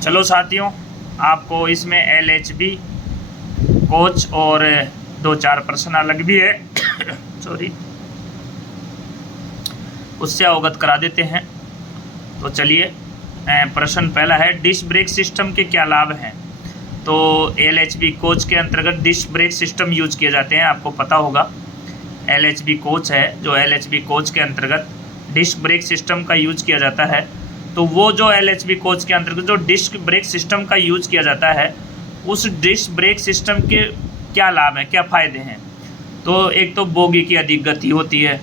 चलो साथियों, आपको इसमें LHB कोच और 2-4 प्रश्न अलग भी है सॉरी, उससे अवगत करा देते हैं। तो चलिए, प्रश्न पहला है, डिस्क ब्रेक सिस्टम के क्या लाभ हैं। तो LHB कोच के अंतर्गत डिस्क ब्रेक सिस्टम यूज किए जाते हैं। आपको पता होगा LHB कोच है, जो LHB कोच के अंतर्गत डिस्क ब्रेक सिस्टम का यूज किया जाता है। तो वो जो LHB कोच के अंतर्गत जो डिस्क ब्रेक सिस्टम का यूज किया जाता है, उस डिस्क ब्रेक सिस्टम के क्या लाभ हैं, क्या फ़ायदे हैं। तो एक तो बोगी की अधिक गति होती है,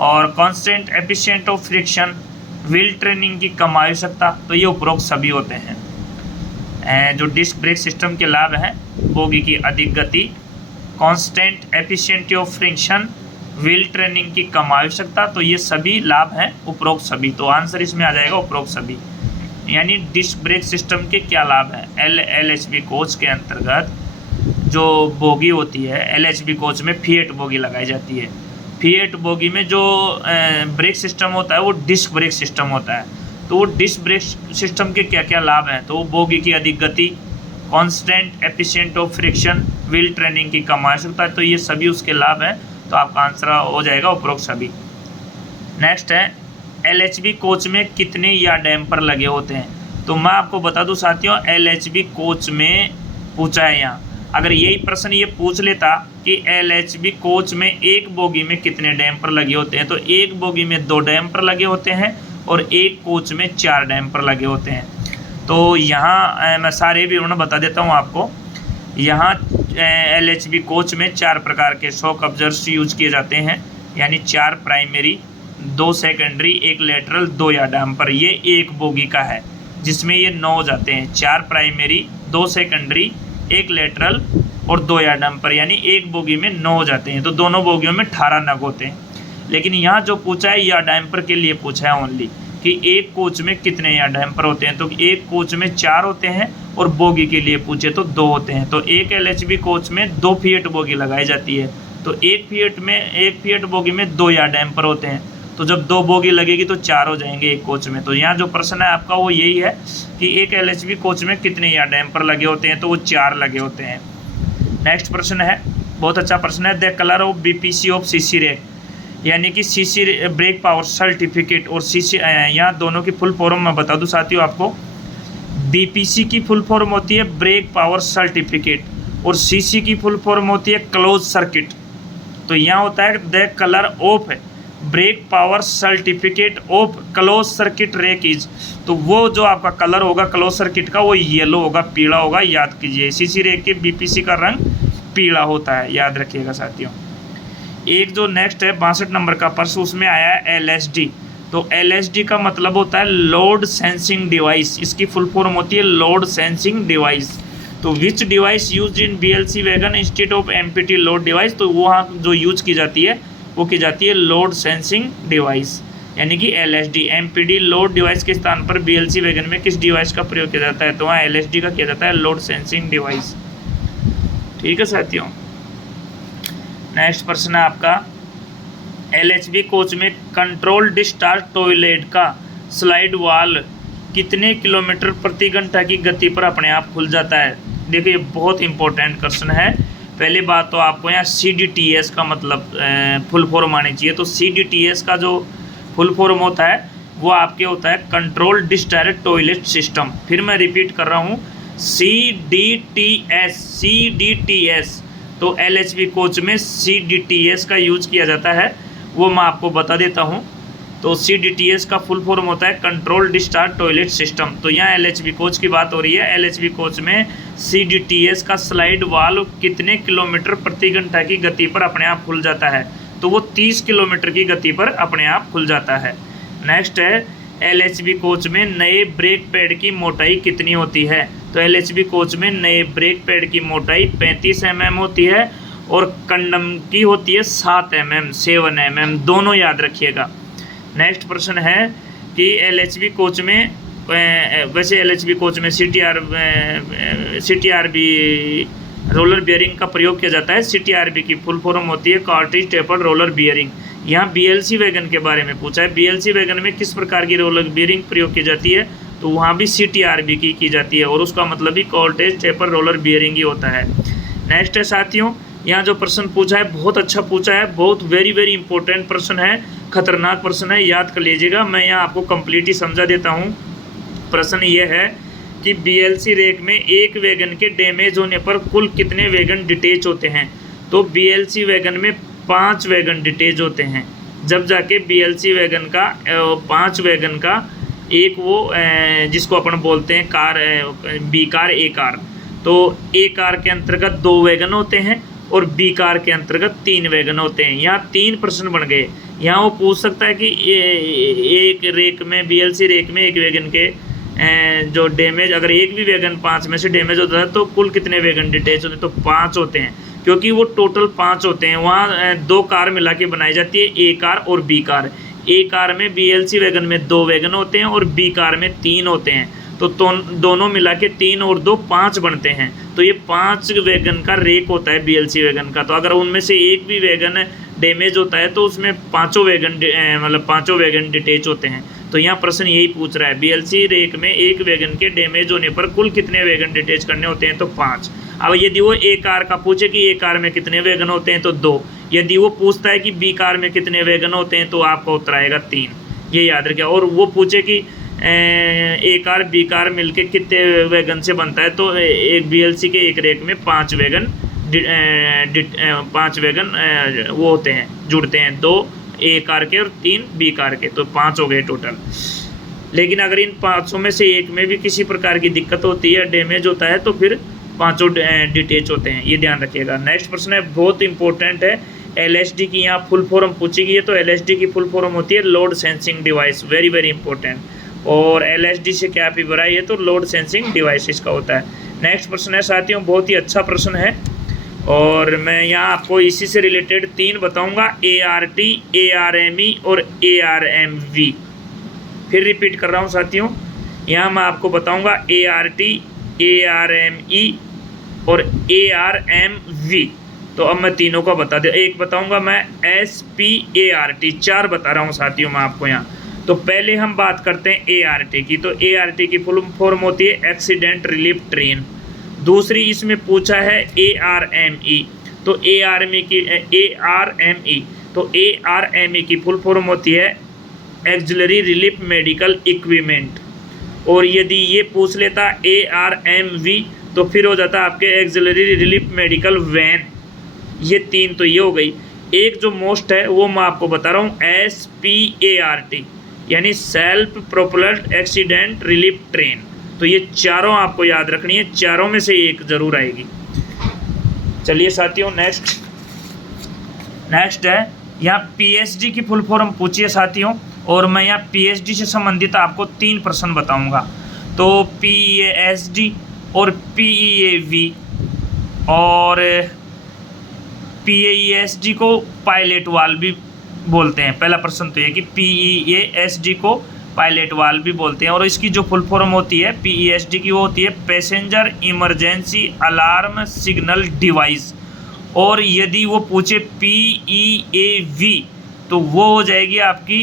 और constant efficient of friction, wheel training की कम आवश्यकता। तो ये उपरोक्त सभी होते हैं। जो डिस्क ब्रेक सिस्टम के लाभ हैं, बोगी की अधिक गति, constant efficiency of friction, wheel training की कम आवश्यकता। तो ये सभी लाभ हैं, उपरोक्त सभी। तो आंसर इसमें आ जाएगा उपरोक्त सभी। यानी डिस्क ब्रेक सिस्टम के क्या लाभ हैं। LHB कोच के अंतर्गत जो बोगी होती है, LHB कोच में फिएट बोगी लगाई जाती है। फिएट बोगी में जो ब्रेक सिस्टम होता है वो डिस्क ब्रेक सिस्टम होता है। तो वो डिस्क ब्रेक सिस्टम के क्या क्या लाभ हैं। तो बोगी की अधिक गति, constant efficient of friction, wheel training की कम आवश्यकता। तो ये सभी उसके लाभ हैं। तो आपका आंसर हो जाएगा उपरोक्त सभी। नेक्स्ट है, LHB कोच में कितने या डैम्पर लगे होते हैं। तो मैं आपको बता दूं साथियों, LHB कोच में पूछा है यहाँ। अगर यही प्रश्न ये पूछ लेता कि LHB कोच में एक बोगी में कितने डैम्पर लगे होते हैं, तो एक बोगी में 2 डैम्पर लगे होते हैं और एक कोच में 4 डैम्पर लगे होते हैं। तो यहाँ मैं सारे विवरण बता देता हूँ आपको। यहाँ LHB कोच में 4 प्रकार के शॉक अब्जर्वर्स यूज किए जाते हैं, यानी 4 प्राइमरी, 2 सेकेंडरी, 1 लेटरल, 2 या डैम्पर। ये एक बोगी का है जिसमें ये 9 जाते हैं। 4 प्राइमरी, 2 सेकेंडरी, 1 लेटरल और 2 या डैम्पर, यानी एक बोगी में 9 जाते हैं। तो दोनों बोगियों में 18 नग होते हैं। लेकिन यहाँ जो पूछा है या डैम्पर के लिए पूछा है ओनली, कि एक कोच में कितने या डैम्पर होते हैं। तो एक कोच में 4 होते हैं और बोगी के लिए पूछे तो 2 होते हैं। तो एक LHB कोच में 2 फिएट बोगी लगाई जाती है। तो एक फिएट बोगी में 2 या डैम्पर होते हैं। तो जब 2 बोगी लगेगी तो 4 हो जाएंगे एक कोच में। तो यहाँ जो प्रश्न है आपका वो यही है कि एक LHB कोच में कितने या डैम्पर लगे होते हैं। तो वो 4 लगे होते हैं। नेक्स्ट प्रश्न है, बहुत अच्छा प्रश्न है, the colour of BPC of CC rack, यानी कि CC ब्रेक पावर सर्टिफिकेट और CC, यहाँ दोनों की फुल फॉर्म मैं बता दूं साथियों आपको। BPC की फुल फॉर्म होती है ब्रेक पावर सर्टिफिकेट और CC की फुल फॉर्म होती है क्लोज सर्किट। तो यहाँ होता है the colour of brake power certificate of close circuit rack is. तो वो जो आपका कलर होगा क्लोज सर्किट का वो येलो होगा, पीला होगा, याद कीजिए। CC रैक के BPC का रंग पीला होता है, याद रखिएगा साथियों। एक जो नेक्स्ट है 62 नंबर का प्रश्न, उसमें आया है LSD। तो LSD का मतलब होता है लोड सेंसिंग डिवाइस। इसकी फुल फॉर्म होती है लोड सेंसिंग डिवाइस। तो विच device use in BLC wagon instead of MPT load device. तो वहाँ जो यूज की जाती है वो की जाती है लोड सेंसिंग डिवाइस, यानी कि LSD। MPD लोड डिवाइस के स्थान पर BLC वैगन में किस डिवाइस का प्रयोग किया जाता है। तो वहाँ LSD का किया जाता है लोड सेंसिंग डिवाइस। ठीक है साथियों। नेक्स्ट प्रश्न है आपका, LHB कोच में कंट्रोल डिस्चार्ज टॉयलेट का स्लाइड वाल्व कितने किलोमीटर प्रति घंटा की गति पर अपने आप खुल जाता है। देखिए, ये बहुत इंपॉर्टेंट क्वेश्चन है। पहली बात तो आपको यहाँ CDTS का मतलब फुल फॉर्म आनी चाहिए। तो CDTS का जो फुल फॉर्म होता है वो आपके होता है कंट्रोल डिस्चार्ज टॉयलेट सिस्टम। फिर मैं रिपीट कर रहा हूँ, CDTS। तो LHB कोच में CDTS का यूज किया जाता है, वो मैं आपको बता देता हूँ। तो CDTS का फुल फॉर्म होता है कंट्रोल डिस्चार्ज टॉयलेट सिस्टम। तो यहाँ LHB कोच की बात हो रही है। LHB कोच में CDTS का स्लाइड वाल्व कितने किलोमीटर प्रति घंटा की गति पर अपने आप खुल जाता है। तो वो 30 किलोमीटर की गति पर अपने आप खुल जाता है। नेक्स्ट है, LHB कोच में नए ब्रेक पैड की मोटाई कितनी होती है। तो LHB कोच में नए ब्रेक पैड की मोटाई 35 mm होती है और कंडम की होती है 7 mm, दोनों याद रखिएगा। नेक्स्ट प्रश्न है कि LHB कोच में, वैसे LHB कोच में CTRB रोलर बियरिंग का प्रयोग किया जाता है। CTRB की फुल फॉर्म होती है कार्ट्रिज टेपर्ड रोलर बियरिंग। यहाँ BLC वैगन के बारे में पूछा है। BLC वैगन में किस प्रकार की रोलर बियरिंग प्रयोग की जाती है। तो वहाँ भी CTRB की जाती है और उसका मतलब भी कॉर्टेज टेपर रोलर बियरिंग ही होता है। नेक्स्ट है साथियों, यहाँ जो प्रश्न पूछा है बहुत अच्छा पूछा है, बहुत वेरी वेरी इंपॉर्टेंट प्रश्न है, खतरनाक प्रश्न है, याद कर लीजिएगा। मैं यहाँ आपको कंप्लीट ही समझा देता हूँ। प्रश्न ये है कि BLC रेक में एक वैगन के डैमेज होने पर कुल कितने वैगन डिटेच होते हैं। तो BLC वैगन में 5 वैगन डिटेच होते हैं, जब जाके BLC वैगन का 5 वैगन का एक वो जिसको अपन बोलते हैं car, B car, A car. तो A कार के अंतर्गत 2 वैगन होते हैं और B कार के अंतर्गत 3 वैगन होते हैं। यहाँ 3 प्रश्न बन गए। यहाँ वो पूछ सकता है कि एक रेक में, BLC रेक में एक वैगन के जो डैमेज, अगर एक भी वैगन 5 में से डैमेज होता है तो कुल कितने वैगन डिटेच होते हैं। तो 5 होते हैं, क्योंकि वो टोटल 5 होते हैं। वहाँ 2 कार मिला के बनाई जाती है, A कार और B कार। A कार में BLC वैगन में 2 वैगन होते हैं और B कार में 3 होते हैं। तो दोनों मिला के 3 और 2 5 बनते हैं। तो ये 5 वैगन का रेक होता है BLC वैगन का। तो अगर उनमें से एक भी वैगन डैमेज होता है तो उसमें 5 वैगन डिटेच होते हैं। तो यहाँ प्रश्न यही पूछ रहा है, BLC रेक में एक वैगन के डैमेज होने पर कुल कितने वैगन डिटेच करने होते हैं। तो 5। अब यदि वो A कार का पूछे कि A कार में कितने वैगन होते हैं तो 2। यदि वो पूछता है कि B कार में कितने वैगन होते हैं तो आपका उत्तर आएगा 3। ये याद रखिए। और वो पूछे कि A कार B कार मिलके कितने वैगन से बनता है, तो एक BLC के एक रेक में 5 वैगन वो होते हैं, जुड़ते हैं, 2 A कार के और 3 B कार के, तो 5 हो गए टोटल। लेकिन अगर इन 500 में से एक में भी किसी प्रकार की दिक्कत होती है, डैमेज होता है, तो फिर 5 डिटेच होते हैं। ये ध्यान रखिएगा। नेक्स्ट प्रश्न है, बहुत इंपॉर्टेंट है। LSD की यहाँ फुल फॉर्म पूछी गई है। तो LSD की फुल फॉर्म होती है load sensing device, very very important. और LSD से क्या अभिप्राय है, तो लोड सेंसिंग डिवाइस इसका होता है। नेक्स्ट प्रश्न है साथियों, बहुत ही अच्छा प्रश्न है और मैं यहाँ आपको इसी से रिलेटेड 3 बताऊंगा, ART, ARME और ARMV। फिर रिपीट कर रहा हूँ साथियों, यहाँ मैं आपको बताऊंगा ART, ARME और ARMV। तो अब मैं तीनों का बता दे, एक बताऊंगा मैं SPART, 4 बता रहा हूँ साथियों मैं आपको यहाँ। तो पहले हम बात करते हैं ART की। तो ART की फुल फॉर्म होती है एक्सीडेंट रिलीफ ट्रेन। दूसरी इसमें पूछा है ARME। तो ARME की फुल फॉर्म होती है एक्सिलरी रिलीफ मेडिकल इक्विपमेंट। और यदि ये पूछ लेता ARMV तो फिर हो जाता आपके एक्सिलरी रिलीफ मेडिकल वैन। ये 3 तो ये हो गई। एक जो मोस्ट है वो मैं आपको बता रहा हूँ SPART, यानी self propelled accident relief train. तो ये चारों आपको याद रखनी है, चारों में से एक जरूर आएगी। चलिए साथियों, नेक्स्ट है यहाँ PSG की फुल फॉर्म पूछिए साथियों। और मैं यहाँ PSG से संबंधित आपको 3 प्रश्न बताऊंगा। तो PEASD और PEAV और PEASD को पायलट वाल्व भी बोलते हैं। पहला प्रश्न तो ये कि PEASD को पायलट वाल्व भी बोलते हैं। और इसकी जो फुल फॉर्म होती है PEASD की, वो होती है passenger emergency alarm signal device. और यदि वो पूछे PEAV तो वो हो जाएगी आपकी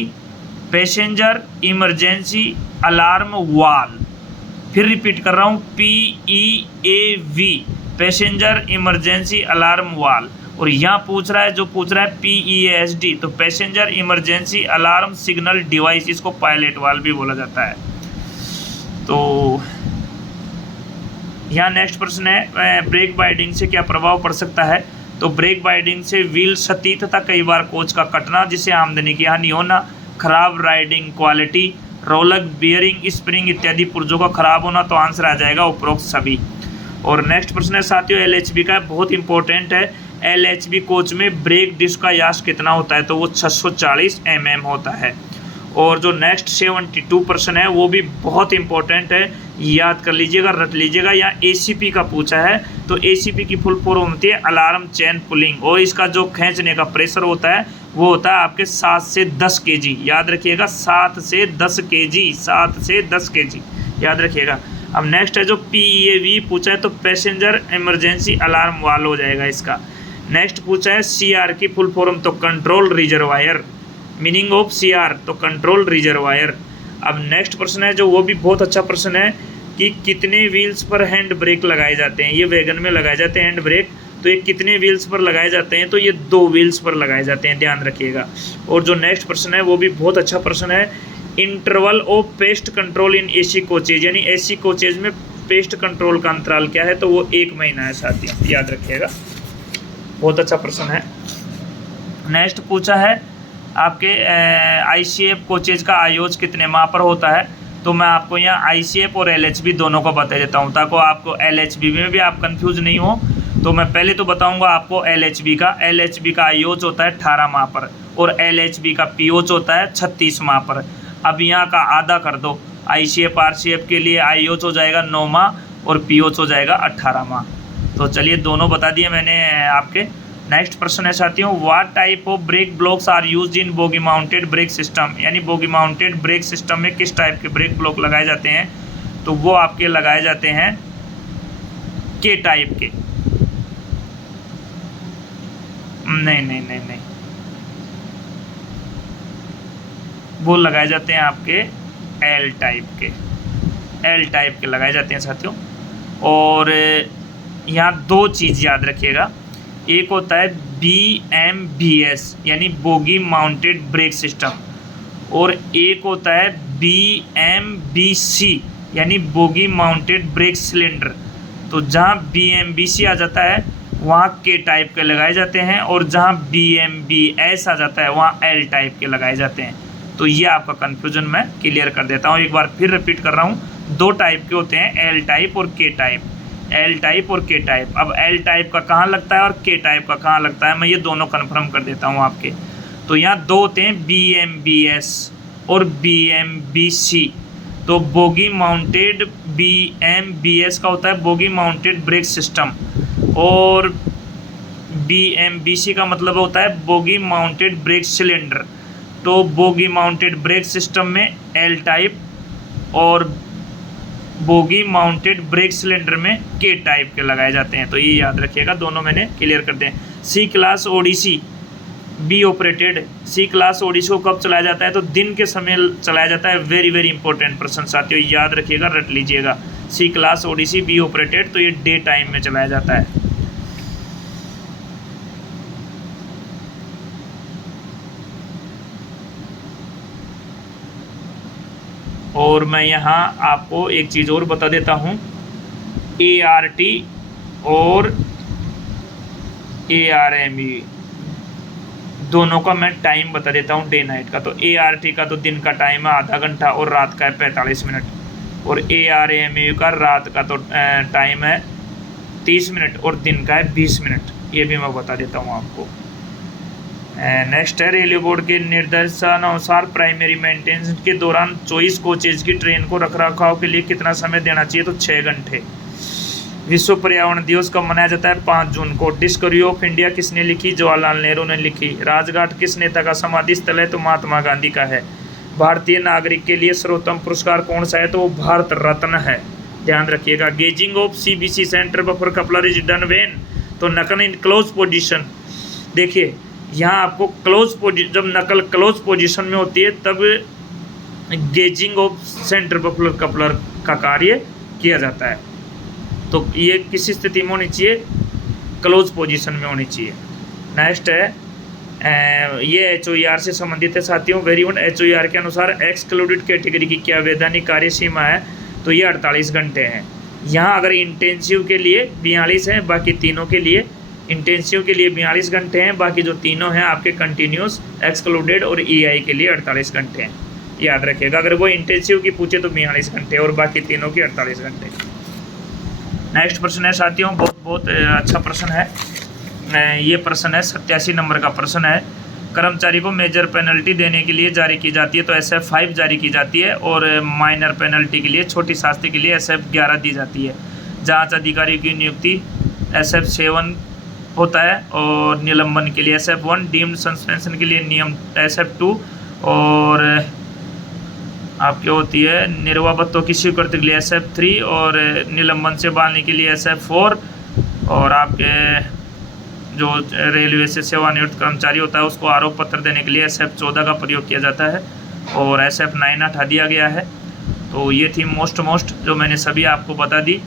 पैसेंजर इमरजेंसी अलार्म वाल। फिर रिपीट कर रहा हूँ, PEAV पैसेंजर इमरजेंसी अलार्म वाल। और यहाँ पूछ रहा है PEASD, तो passenger emergency alarm signal device, इसको पायलट वाल भी बोला जाता है। तो यहाँ नेक्स्ट प्रश्न है, ब्रेक बाइंडिंग से क्या प्रभाव पड़ सकता है। तो ब्रेक बाइंडिंग से व्हील क्षति तथा कई बार कोच का कटना, जिससे आमदनी की हानि होना, खराब riding quality, roller bearing, spring इत्यादि पुर्जों का खराब होना। तो आंसर आ जाएगा उपरोक्त सभी। और नेक्स्ट प्रश्न है साथियों LHB का, बहुत इंपॉर्टेंट है। LHB कोच में ब्रेक डिस्क का व्यास कितना होता है। तो वो 640 mm होता है। और जो नेक्स्ट 72 प्रश्न है वो भी बहुत इंपॉर्टेंट है, याद कर लीजिएगा, रट लीजिएगा। यहाँ ACP का पूछा है। तो ACP की फुल फॉर्म होती है अलार्म चेन पुलिंग। और इसका जो खींचने का प्रेशर होता है वो होता है आपके 7 से 10 kg। याद रखिएगा, 7 से 10 kg, 7 से 10 kg याद रखिएगा। अब नेक्स्ट है जो PEAV पूछा है, तो पैसेंजर इमरजेंसी अलार्म वाल हो जाएगा इसका। नेक्स्ट पूछा है CR की फुल फॉर्म, तो control reservoir. Meaning of CR, तो कंट्रोल रिजर्वायर। अब नेक्स्ट प्रश्न है जो वो भी बहुत अच्छा प्रश्न है कि कितने व्हील्स पर हैंड ब्रेक लगाए जाते हैं। ये वैगन में लगाए जाते हैं हैंड ब्रेक, तो ये कितने व्हील्स पर लगाए जाते हैं, तो ये 2 व्हील्स पर लगाए जाते हैं, ध्यान रखिएगा। और जो नेक्स्ट प्रश्न है वो भी बहुत अच्छा प्रश्न है, interval of pest control in AC coaches, यानी एसी कोचेज में पेस्ट कंट्रोल का अंतराल क्या है, तो वो 1 महीना है साथियों, याद रखिएगा, बहुत अच्छा प्रश्न है। नेक्स्ट पूछा है आपके आईसीएफ कोचेज का आयोज कितने माह पर होता है, तो मैं आपको यहाँ आईसीएफ और एलएचबी दोनों को बता देता हूँ ताकि आपको एलएचबी में भी आप कंफ्यूज नहीं हो। तो मैं पहले तो बताऊंगा आपको एलएचबी का आयोज होता है 18 माह पर, और एलएचबी का पीओच होता है 36 माह पर। अब यहाँ का आधा कर दो, आईसीएफ आरसीएफ के लिए आयोज हो जाएगा 9 माह और पीओच हो जाएगा 18 माह। तो चलिए दोनों बता दिए मैंने आपके। नेक्स्ट प्रश्न है साथियों, what type of brake blocks are used in bogie mounted brake system, यानी बोगी माउंटेड ब्रेक सिस्टम में किस टाइप के ब्रेक ब्लॉक लगाए जाते हैं, तो वो आपके लगाए जाते हैं के टाइप के, नहीं, वो लगाए जाते हैं आपके एल टाइप के लगाए जाते हैं साथियों। और यहाँ 2 चीज़ याद रखिएगा, एक होता है BMBS यानी बोगी माउंटेड ब्रेक सिस्टम, और एक होता है BMBC यानी बोगी माउंटेड ब्रेक सिलेंडर। तो जहाँ BMBC आ जाता है वहाँ के टाइप के लगाए जाते हैं, और जहाँ BMBS आ जाता है वहाँ एल टाइप के लगाए जाते हैं। तो ये आपका कन्फ्यूजन मैं क्लियर कर देता हूँ, एक बार फिर रिपीट कर रहा हूँ, 2 टाइप के होते हैं, एल टाइप और के टाइप, एल टाइप और के टाइप। अब एल टाइप का कहाँ लगता है और के टाइप का कहाँ लगता है, मैं ये दोनों कन्फर्म कर देता हूँ आपके। तो यहाँ 2 होते हैं, BMBS और BMBC। तो बोगी माउंटेड BMBS का होता है बोगी माउंटेड ब्रेक सिस्टम, और BMBC का मतलब होता है बोगी माउंटेड ब्रेक सिलेंडर। तो बोगी माउंटेड ब्रेक सिस्टम में एल टाइप और बोगी माउंटेड ब्रेक सिलेंडर में के टाइप के लगाए जाते हैं। तो ये याद रखिएगा, दोनों मैंने क्लियर कर दें। C class ODC be operated, C class ODC को कब चलाया जाता है, तो दिन के समय चलाया जाता है। वेरी वेरी इंपॉर्टेंट प्रश्न साथियों, याद रखिएगा, रट लीजिएगा। सी क्लास ओडिसी बी ऑपरेटेड, तो ये डे टाइम में चलाया जाता है। और मैं यहाँ आपको एक चीज़ और बता देता हूँ, ART और ARME दोनों का मैं टाइम बता देता हूँ डे नाइट का। तो ART का तो दिन का टाइम है आधा घंटा और रात का है 45 मिनट, और ARME का रात का तो टाइम है 30 मिनट और दिन का है 20 मिनट, ये भी मैं बता देता हूँ आपको। नेक्स्ट है, रेलवे बोर्ड के निर्देशानुसार प्राइमरी मेंटेनेंस के दौरान 24 कोचेज की ट्रेन को रखरखाव के लिए कितना समय देना चाहिए, तो 6 घंटे। विश्व पर्यावरण दिवस कब मनाया जाता है, 5 जून को। डिस्कवरी ऑफ इंडिया किसने लिखी, जवाहरलाल नेहरू ने लिखी। राजघाट किस नेता का समाधि स्थल है, तो महात्मा गांधी का है। भारतीय नागरिक के लिए सर्वोत्तम पुरस्कार कौन सा है, तो वो भारत रत्न है, ध्यान रखिएगा। Gauging of CBC centre buffer coupler is done when, तो नकल इन क्लोज पोजिशन। देखिए यहाँ आपको क्लोज पोजिशन, जब नकल क्लोज पोजीशन में होती है तब gauging of centre buffer coupler का कार्य किया जाता है। तो ये किसी स्थिति में होनी चाहिए, क्लोज पोजीशन में होनी चाहिए। नेक्स्ट है, ये HOER से संबंधित है साथियों। Very good. HOER के अनुसार एक्सक्लूडेड कैटेगरी की क्या वैधानिक कार्य सीमा है, तो ये 48 घंटे हैं। यहाँ अगर इंटेंसिव के लिए 42 हैं, बाकी तीनों के लिए, इंटेंसिव के लिए 42 घंटे हैं, बाकी जो तीनों हैं आपके कंटिन्यूस, एक्सक्लूडेड और EI के लिए 48 घंटे हैं, याद रखिएगा। अगर वो इंटेंसिव की पूछे तो 42 घंटे और बाकी तीनों की 48 घंटे। नेक्स्ट प्रश्न है साथियों, बहुत अच्छा प्रश्न है। ये प्रश्न है 87 नंबर का प्रश्न है। कर्मचारी को मेजर पेनल्टी देने के लिए जारी की जाती है, तो SF5 जारी की जाती है, और माइनर पेनल्टी के लिए, छोटी शास्ति के लिए SF11 दी जाती है। जांच अधिकारी की नियुक्ति SF7 होता है, और निलंबन के लिए SF1, डीम्ड सस्पेंशन के लिए नियम SF2, और आपकी होती है निर्वापत्तों की स्वीकृति के लिए SF3, और निलंबन से बहाली के लिए SF4, और आपके जो रेलवे से सेवानिवृत्त कर्मचारी होता है उसको आरोप पत्र देने के लिए SF14 का प्रयोग किया जाता है। और SF9 हटा दिया गया है। तो ये थी मोस्ट जो मैंने सभी आपको बता दी।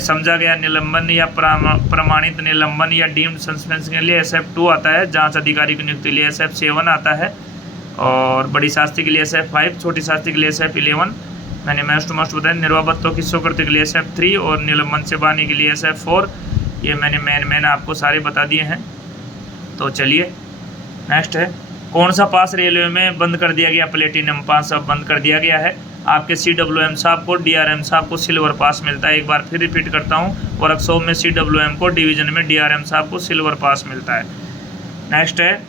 समझा गया निलंबन या प्रमाणित निलंबन या डीम्ड सस्पेंशन के लिए SF2 आता है, जांच अधिकारी की नियुक्ति के लिए SF7 आता है, और बड़ी शास्त्री के लिए SF5, छोटी शास्त्री के लिए SF11, मैंने मोस्ट बताया। निर्वापत्तों की स्वीकृति के लिए SF3 और निलंबन से बहाने के लिए SF4। ये मैंने मेन आपको सारे बता दिए हैं। तो चलिए नेक्स्ट है, कौन सा पास रेलवे में बंद कर दिया गया? प्लेटिनम पास अब बंद कर दिया गया है। आपके CWM साहब को, DRM साहब को सिल्वर पास मिलता है। एक बार फिर रिपीट करता हूँ, वर्कशॉप में CWM को, डिवीजन में DRM साहब को सिल्वर पास मिलता है। नेक्स्ट है,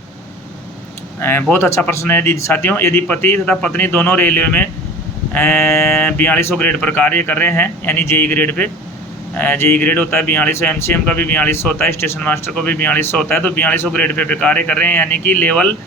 बहुत अच्छा प्रश्न है साथियों। यदि पति तथा पत्नी दोनों रेलवे में 4200 ग्रेड पर कार्य कर रहे हैं, यानी JEE grade pay, JEE grade होता है 4200, MCM का भी 4200 होता है, स्टेशन मास्टर को भी 4200 होता है। तो 4200 ग्रेड पे कार्य कर रहे हैं, यानी कि लेवल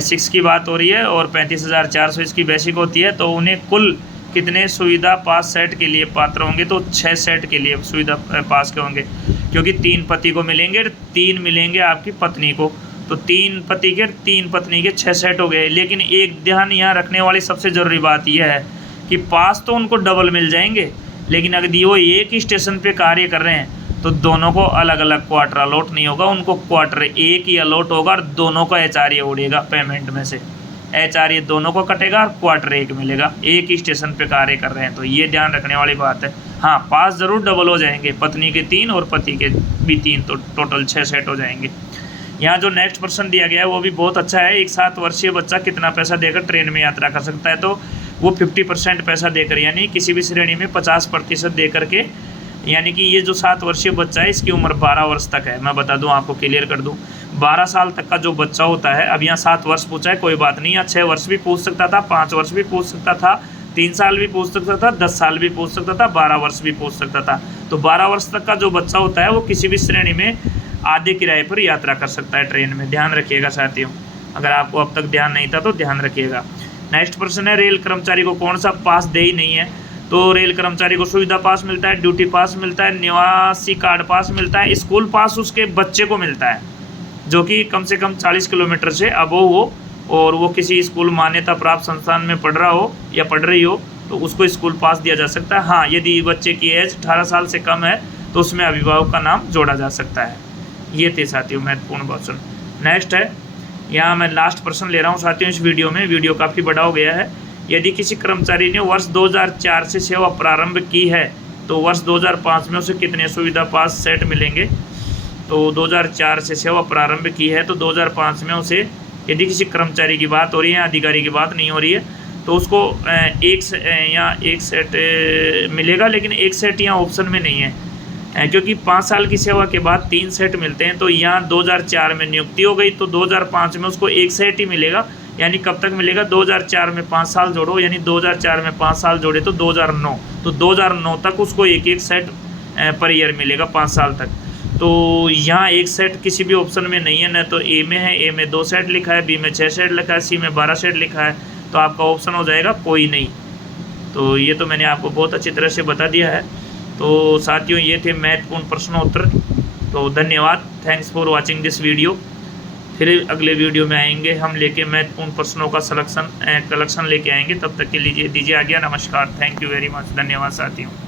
6 की बात हो रही है, और 35,400 इसकी बेसिक होती है। तो उन्हें कुल कितने सुविधा पास सेट के लिए पात्र होंगे? तो 6 सेट के लिए सुविधा पास के होंगे, क्योंकि 3 पति को मिलेंगे, 3 मिलेंगे आपकी पत्नी को। तो 3 पति के 3 पत्नी के 6 सेट हो गए। लेकिन एक ध्यान यहाँ रखने वाली सबसे ज़रूरी बात यह है कि पास तो उनको डबल मिल जाएंगे, लेकिन अगर वो एक ही स्टेशन पे कार्य कर रहे हैं तो दोनों को अलग अलग क्वार्टर अलॉट नहीं होगा, उनको क्वार्टर एक ही अलॉट होगा, और दोनों का HRA उड़ेगा पेमेंट में से। HRA दोनों को कटेगा और क्वार्टर एक मिलेगा, एक ही स्टेशन पे कार्य कर रहे हैं। तो ये ध्यान रखने वाली बात है। हाँ, पास ज़रूर डबल हो जाएंगे, पत्नी के 3 और पति के भी 3, तो टोटल 6 सेट हो जाएंगे। यहाँ जो नेक्स्ट प्रश्न दिया गया है वो भी बहुत अच्छा है। एक 7 वर्षीय बच्चा कितना पैसा देकर ट्रेन में यात्रा कर सकता है? तो वो 50% पैसा देकर, यानी किसी भी श्रेणी में 50% दे करके, यानी कि ये जो 7 वर्षीय बच्चा है इसकी उम्र 12 वर्ष तक है। मैं बता दूं, आपको क्लियर कर दूं, 12 साल तक का जो बच्चा होता है, अब यहाँ 7 वर्ष पूछा है, कोई बात नहीं, या 6 वर्ष भी पूछ सकता था, 5 वर्ष भी पूछ सकता था, 3 साल भी पूछ सकता था, 10 साल भी पूछ सकता था, 12 वर्ष भी पूछ सकता था। तो 12 वर्ष तक का जो बच्चा होता है वो किसी भी श्रेणी में आधे किराए पर यात्रा कर सकता है ट्रेन में। ध्यान रखिएगा साथियों, अगर आपको अब तक ध्यान नहीं था तो ध्यान रखिएगा। नेक्स्ट प्रश्न है, रेल कर्मचारी को कौन सा पास दे ही नहीं है? तो रेल कर्मचारी को सुविधा पास मिलता है, ड्यूटी पास मिलता है, निवासी कार्ड पास मिलता है, स्कूल पास उसके बच्चे को मिलता है, जो कि कम से कम 40 किलोमीटर से अबोव हो, और वो किसी स्कूल मान्यता प्राप्त संस्थान में पढ़ रहा हो या पढ़ रही हो, तो उसको स्कूल पास दिया जा सकता है। हाँ, यदि बच्चे की एज 18 साल से कम है तो उसमें अभिभावक का नाम जोड़ा जा सकता है। ये थे साथियों महत्वपूर्ण क्वेश्चन। नेक्स्ट है, यहाँ मैं लास्ट प्रश्न ले रहा हूँ साथियों इस वीडियो में, वीडियो काफ़ी बड़ा हो गया है। यदि किसी कर्मचारी ने वर्ष 2004 से सेवा प्रारंभ की है तो वर्ष 2005 में उसे कितने सुविधा पास सेट मिलेंगे? तो 2004 से सेवा प्रारंभ की है तो 2005 में उसे, यदि किसी कर्मचारी की बात हो रही है, अधिकारी की बात नहीं हो रही है, तो उसको एक सेट मिलेगा। लेकिन एक सेट यहाँ ऑप्शन में नहीं है, क्योंकि 5 साल की सेवा के बाद 3 सेट मिलते हैं। तो यहाँ 2004 में नियुक्ति हो गई तो 2005 में उसको 1 सेट ही मिलेगा। यानी कब तक मिलेगा? 2004 में 5 साल जोड़ो, यानी 2004 में 5 साल जोड़े तो 2009, तो 2009 तक उसको एक सेट पर ईयर मिलेगा 5 साल तक। तो यहाँ 1 सेट किसी भी ऑप्शन में नहीं है, न तो ए में है, ए में 2 सेट लिखा है, बी में 6 सेट लिखा है, सी में 12 सेट लिखा है, तो आपका ऑप्शन हो जाएगा कोई नहीं। तो ये तो मैंने आपको बहुत अच्छी तरह से बता दिया है। तो साथियों, ये थे महत्वपूर्ण प्रश्नोत्तर। तो धन्यवाद, thanks for watching this video. फिर अगले वीडियो में आएंगे हम लेके महत्वपूर्ण प्रश्नों का कलेक्शन लेके आएंगे। तब तक के लिए दीजिए आज्ञा, नमस्कार, थैंक यू वेरी मच, धन्यवाद साथियों।